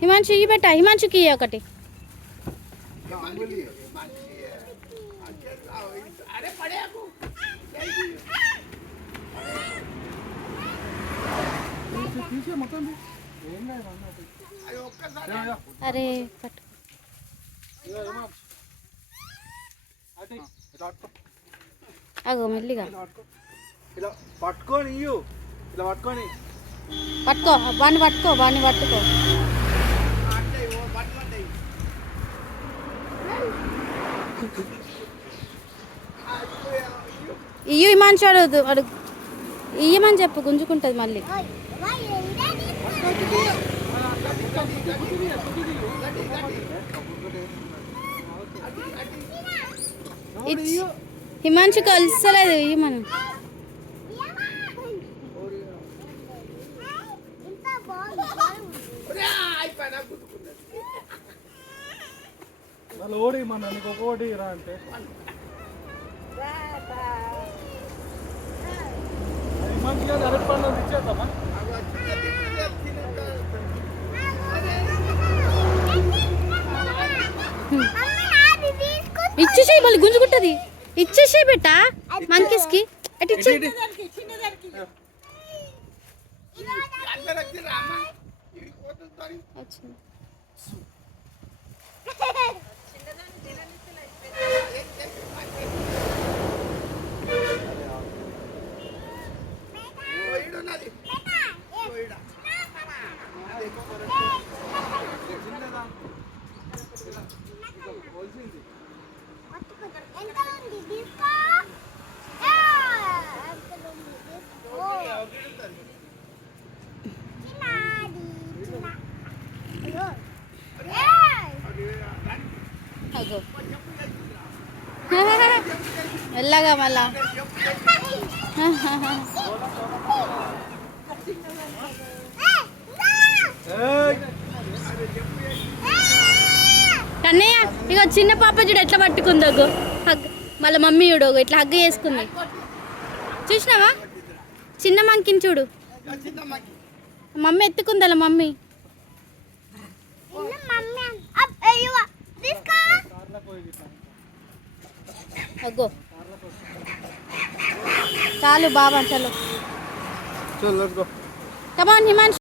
హిమాంశు ఇవి పెట్ట, హిమాంశుకి ఇయ్యి ఒకటి. అరే పట్టు. అగో మెల్లిగా పట్టుకొని ఇలా పట్టుకొని పట్టుకో, వాడిని పట్టుకో, వాడిని పట్టుకో. ఇయ్యు హిమాంశు అడుగు అడుగు, ఇయ్యమని చెప్పు, గుంజుకుంటుంది మళ్ళీ. హిమాంశు కలిసలేదు, ఇయ్యమను. ఓడి మన ఓడి రా అంటే మంచిగా అరపండు ఇచ్చేద్దామా? ఇచ్చేసేయి, మళ్ళీ గుంజుకుంటుంది. ఇచ్చేసేయి బెట్ట మంకీస్కి. అటు ఇచ్చే. మెల్లగా మళ్ళా. కన్నయ్య ఇక చిన్న పాప చూడు ఎట్లా పట్టుకుందో, హగ్. మళ్ళీ మమ్మీ చూడు ఇట్లా హగ్ చేసుకుంది, చూసినావా? చిన్న మంకిని చూడు, మమ్మీ ఎత్తుకుంది అలా మమ్మీ. అగ్గో చాలు బాబా, చలో. కమాన్ హిమాంశు.